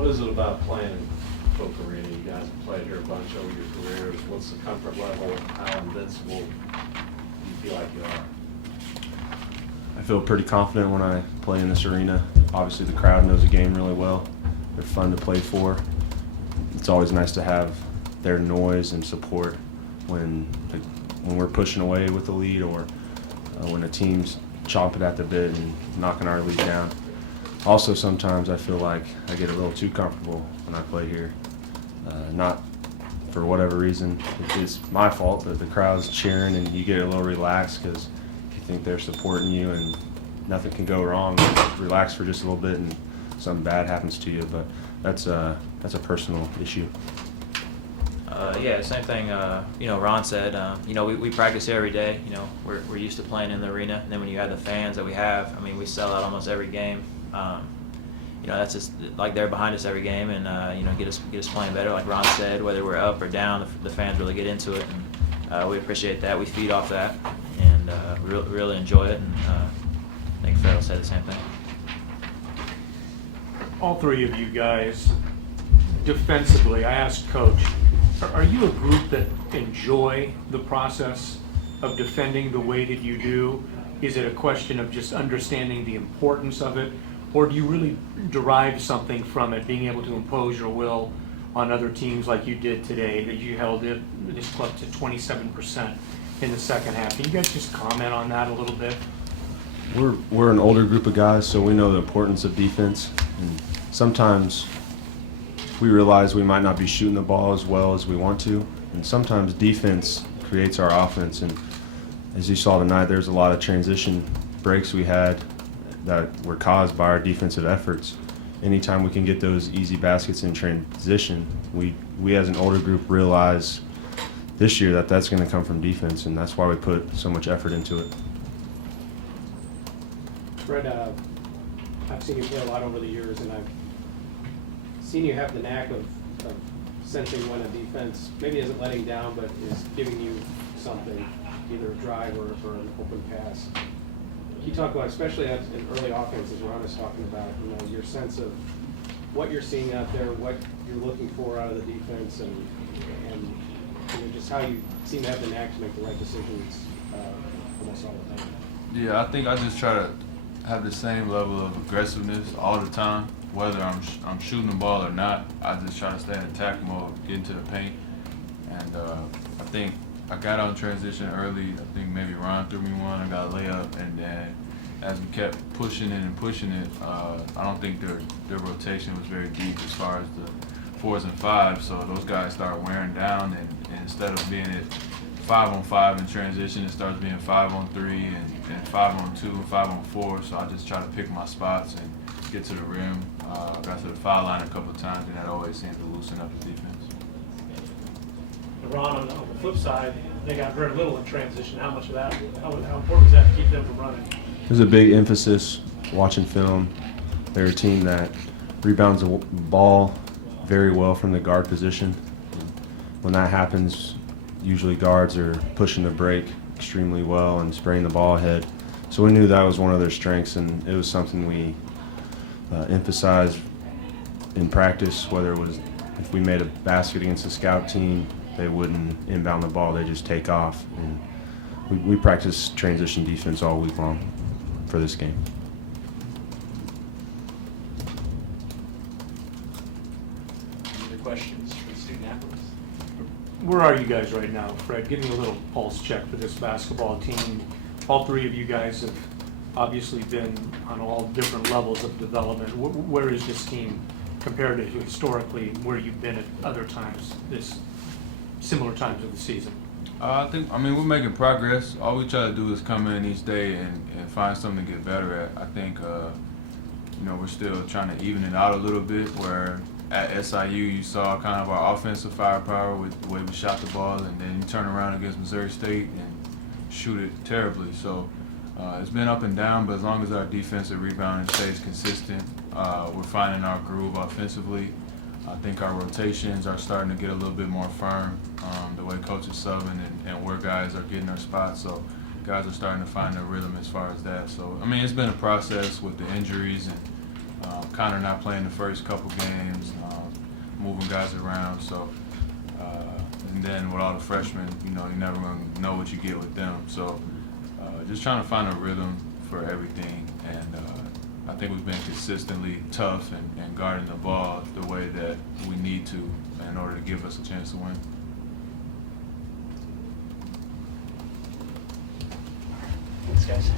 What is it about playing in Folk Arena? You guys have played here a bunch over your careers. What's the comfort level? How invincible do you feel like you are? I feel pretty confident when I play in this arena. Obviously, the crowd knows the game really well. They're fun to play for. It's always nice to have their noise and support when we're pushing away with the lead or when a team's chomping at the bit and knocking our lead down. Also, sometimes I feel like I get a little too comfortable when I play here. Not for whatever reason. It's my fault that the crowd's cheering and you get a little relaxed because you think they're supporting you and nothing can go wrong. Relax for just a little bit and something bad happens to you, but that's a personal issue. Yeah, same thing. Ron said. We practice here every day. We're used to playing in the arena, and then when you have the fans that we have, I mean, we sell out almost every game. That's just like they're behind us every game, and get us playing better. Like Ron said, whether we're up or down, the fans really get into it, and we appreciate that. We feed off that, and we really enjoy it. And I think Farrell said the same thing. All three of you guys, defensively, I asked Coach, are you a group that enjoy the process of defending the way that you do? Is it a question of just understanding the importance of it? Or do you really derive something from it, being able to impose your will on other teams like you did today, that you held this club to 27% in the second half? Can you guys just comment on that a little bit? We're an older group of guys, so we know the importance of defense. And sometimes we realize we might not be shooting the ball as well as we want to, and sometimes defense creates our offense. And as you saw tonight, there's a lot of transition breaks we had that were caused by our defensive efforts. Anytime we can get those easy baskets in transition, we as an older group realize this year that that's going to come from defense, and that's why we put so much effort into it. Fred, I've seen you play a lot over the years, and I've seen you have the knack of sensing when a defense maybe isn't letting down, but is giving you something, either a drive or an open pass. Can you talk about, especially in early offense, as Ron is talking about, your sense of what you're seeing out there, what you're looking for out of the defense, and just how you seem to have the knack to make the right decisions almost all the time? Yeah, I think I just try to have the same level of aggressiveness all the time, whether I'm shooting the ball or not. I just try to stay in attack mode, get into the paint, and I think I got on transition early. I think maybe Ron threw me one. I got a layup, and then as we kept pushing it, I don't think their rotation was very deep as far as the 4s and 5s. So those guys start wearing down, and instead of being at 5-on-5 in transition, it starts being 5-on-3 and 5-on-2 and 5-on-4. So I just try to pick my spots and get to the rim. Got to the foul line a couple of times, and that always seemed to loosen up the defense. Ron, on the flip side, they got very little in transition. How much of that, how important is that to keep them from running? There's a big emphasis watching film. They're a team that rebounds the ball very well from the guard position. When that happens, usually guards are pushing the break extremely well and spraying the ball ahead. So we knew that was one of their strengths, and it was something we emphasized in practice, whether it was if we made a basket against a scout team, they wouldn't inbound the ball, they just take off. And we practiced transition defense all week long for this game. Any other questions for the student athletes? Where are you guys right now, Fred? Give me a little pulse check for this basketball team. All three of you guys have obviously been on all different levels of development. Where is this team compared to historically where you've been at other times, this similar times of the season? We're making progress. All we try to do is come in each day and find something to get better at. I think, we're still trying to even it out a little bit, where at SIU you saw kind of our offensive firepower with the way we shot the ball, and then you turn around against Missouri State and shoot it terribly. So it's been up and down, but as long as our defensive rebounding stays consistent, we're finding our groove offensively. I think our rotations are starting to get a little bit more firm, the way coach is subbing and where guys are getting their spots. So guys are starting to find their rhythm as far as that. So, it's been a process with the injuries and Connor not playing the first couple games, moving guys around. So, and then with all the freshmen, you know, you're never going to know what you get with them. So, just trying to find a rhythm for everything. And I think we've been consistently tough and guarding the ball the way that we need to in order to give us a chance to win. Thanks, guys.